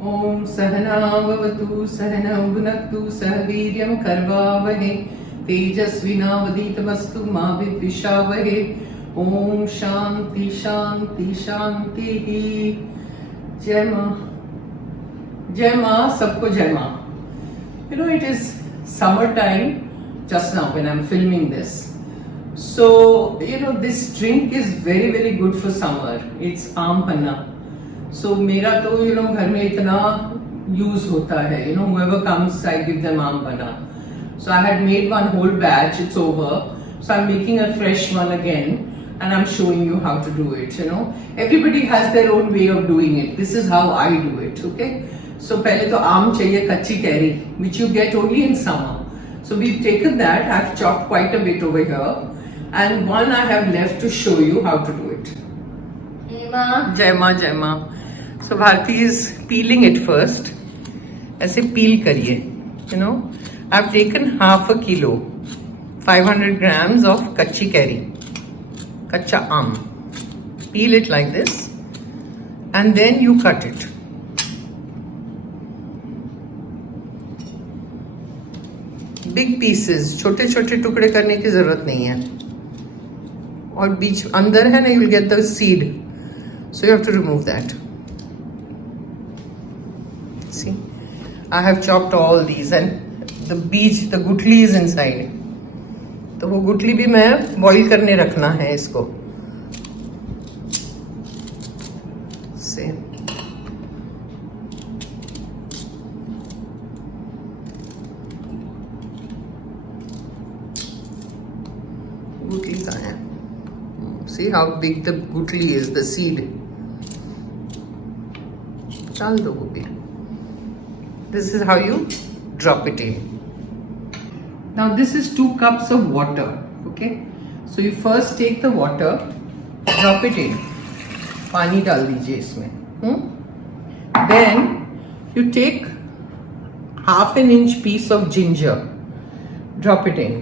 Om Sahana Bhavatu Sahana Bhunaktu Sahaviryam Karvavahe Tejasvinavaditamastu Ma Vidvishavahe. Om Shanti Shanti Shanti. Jai Ma. Jai Ma, sabko Jai Ma. You know, it is summertime just now when I'm filming this. So, you know, this drink is very, very good for summer. It's Aam Panna. So, मेरा तो, you know, घर में इतना use होता है. You know, whoever comes, I give them Aam Panna. So, I had made one whole batch. It's over. So, I'm making a fresh one again. And I'm showing you how to do it, you know. Everybody has their own way of doing it. This is how I do it, okay. So, पहले तो आम चाहिए कच्ची carry, which you get only in summer. So, we've taken that. I've chopped quite a bit over here. And one I have left to show you how to do it. Jai Ma, Jai Ma. So, Bharti is peeling it first. ऐसे peel करिए, you know. I've taken half a kilo, 500 grams of कच्ची carry, कच्चा आम. Peel it like this. And then you cut it. Big pieces, छोटे छोटे टुकड़े करने की जरूरत नहीं है. और बीच अंदर है ना, you'll get the seed. So you have to remove that. See, I have chopped all these and the beach, the gutli is inside. तो वो गुटली भी मैं बॉईल करने रखना है इसको. See. गुटली कहाँ है? See how big the gutli is, the seed. डाल दो वो भी. This is how you drop it in. Now this is 2 cups of water, okay? So you first take the water, drop it in. पानी डाल दीजिए इसमें. Then you take half an inch piece of ginger, drop it in.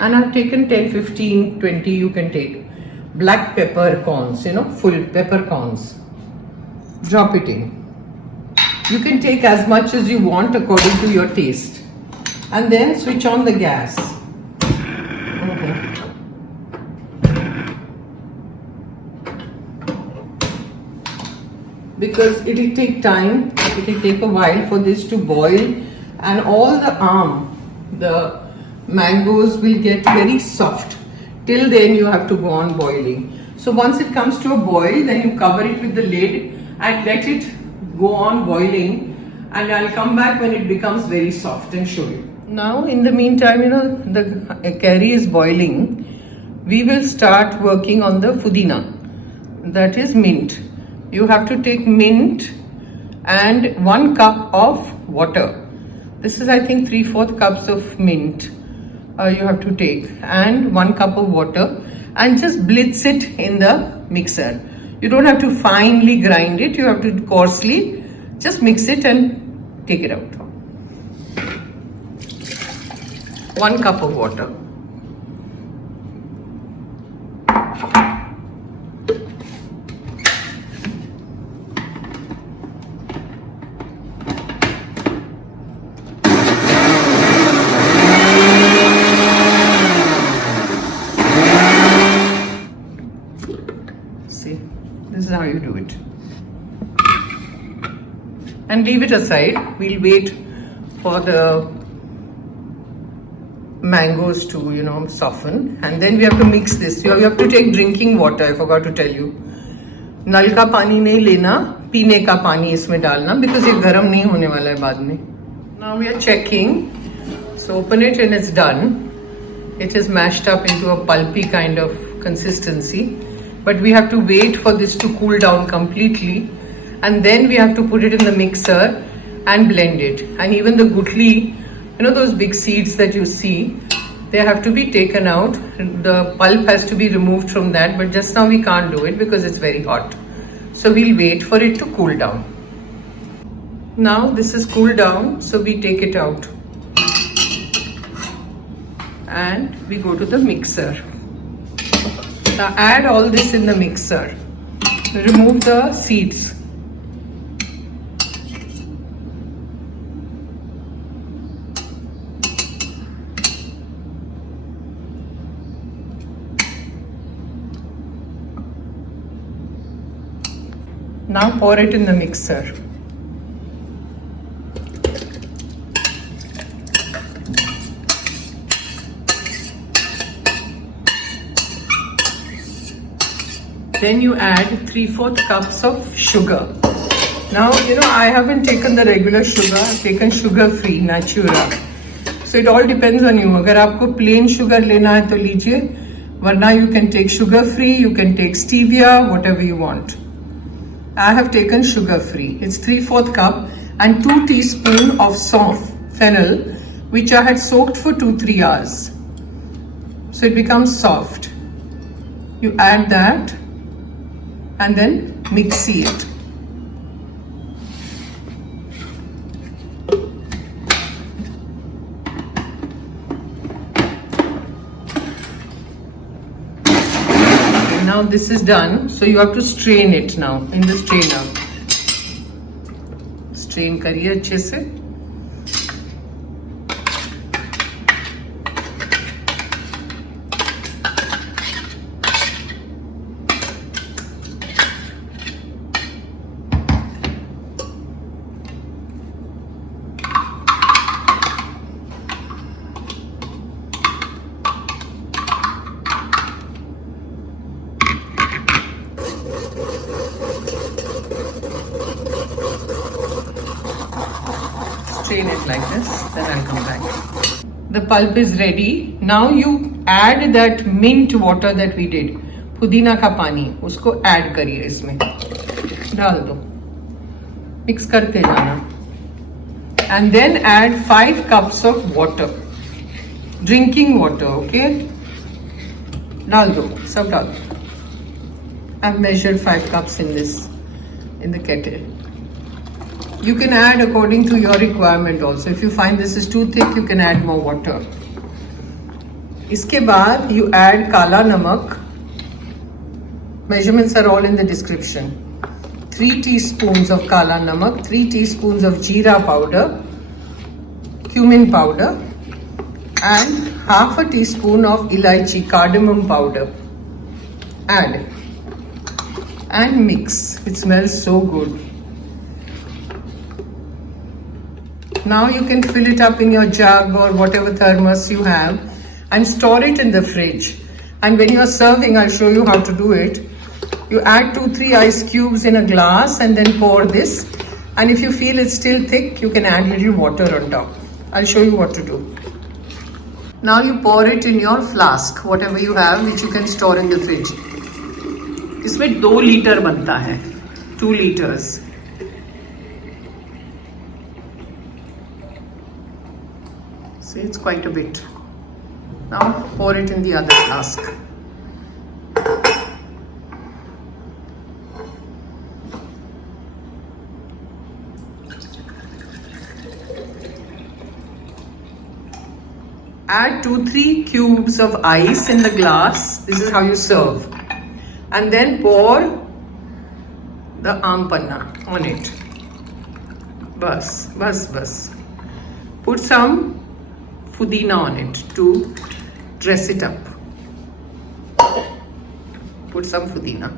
And I've taken 10, 15, 20, you can take. Black peppercorns, you know, full peppercorns. Drop it in. You can take as much as you want according to your taste. And then switch on the gas. Because it will take time, it will take a while for this to boil, and all the mangoes will get very soft. Till then you have to go on boiling. So once it comes to a boil, then you cover it with the lid and let it go on boiling, and I'll come back when it becomes very soft and show you. Now in the meantime, you know, the curry is boiling. We will start working on the pudina, that is mint. You have to take mint and 1 cup of water. This is, I think, 3/4 cups of mint you have to take, and 1 cup of water, and just blitz it in the mixer. You don't have to finely grind it, you have to coarsely just mix it and take it out. 1 cup of water. See, this is how you do it. And leave it aside. We'll wait for the mangoes to, you know, soften, and then we have to mix this. You have to take drinking water. I forgot to tell you. नल का पानी नहीं लेना, पीने का पानी इसमें डालना, because ये गर्म नहीं होने वाला है बाद में. Now we are checking. So open it and it's done. It is mashed up into a pulpy kind of consistency, but we have to wait for this to cool down completely, and then we have to put it in the mixer and blend it. And even the gutli, you know, those big seeds that you see, they have to be taken out. The pulp has to be removed from that, but just now we can't do it because it's very hot. So we'll wait for it to cool down. Now this is cooled down, so we take it out and we go to the mixer. Now add all this in the mixer. Remove the seeds. Now pour it in the mixer. Then you add 3/4 cups of sugar. Now, I haven't taken the regular sugar, I've taken sugar-free, natura. So it all depends on you. अगर आपको plain sugar लेना है तो लीजिए, वरना you can take sugar-free, you can take stevia, whatever you want. I have taken sugar-free. It's 3/4 cup and 2 teaspoons of sauf, fennel, which I had soaked for 2-3 hours. So it becomes soft. You add that and then mixie it. Now this is done, so you have to strain it now in the strainer. Strain करिए अच्छे से. Strain it like this, then I'll come back. The pulp is ready. Now you add that mint water that we did. पुदीना का पानी, उसको add करिए इसमें. डाल दो. Mix करते जाना. And then add 5 cups of water. Drinking water, okay? डाल दो, सब डाल दो. I've measured 5 cups in the kettle. You can add according to your requirement also. If you find this is too thick, you can add more water. इसके बाद you add काला नमक. Measurements are all in the description. 3 teaspoons of kala namak, 3 teaspoons of jeera powder, cumin powder, and half a teaspoon of elaichi, cardamom powder. Add and mix. It smells so good. Now you can fill it up in your jug or whatever thermos you have and store it in the fridge. And when you are serving, I'll show you how to do it. You add 2-3 ice cubes in a glass and then pour this. And if you feel it's still thick, you can add little water on top. I'll show you what to do. Now you pour it in your flask, whatever you have, which you can store in the fridge. इसमें 2 litre बनता है, 2 liters. See, it's quite a bit. Now pour it in the other flask. Add 2-3 cubes of ice in the glass. This is how you serve. And then pour the Aam Panna on it. Bas. Put some Foodina on it to dress it up. Put some Foodina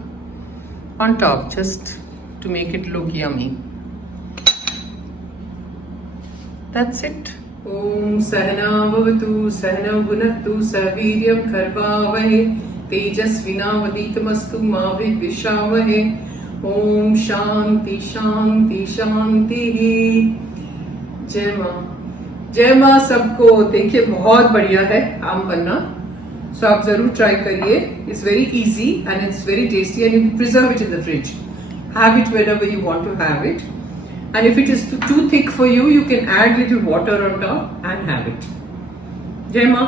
on top just to make it look yummy. That's it. Om Sahana Bhavatu Sahana Bhunattu Saviryam Karvavahe Tejasvinavaditamastu Ma Vidvishavahe. Om Shanti Shanti Shanti. जय माँ सबको. देखिए बहुत बढ़िया है आम पन्ना. सो आप जरूर ट्राई करिए. It's very easy and it's very tasty and you preserve it in the fridge. Have it whenever you want to have it. And if it is too thick for you, you can add little water on top and have it. Jai Ma.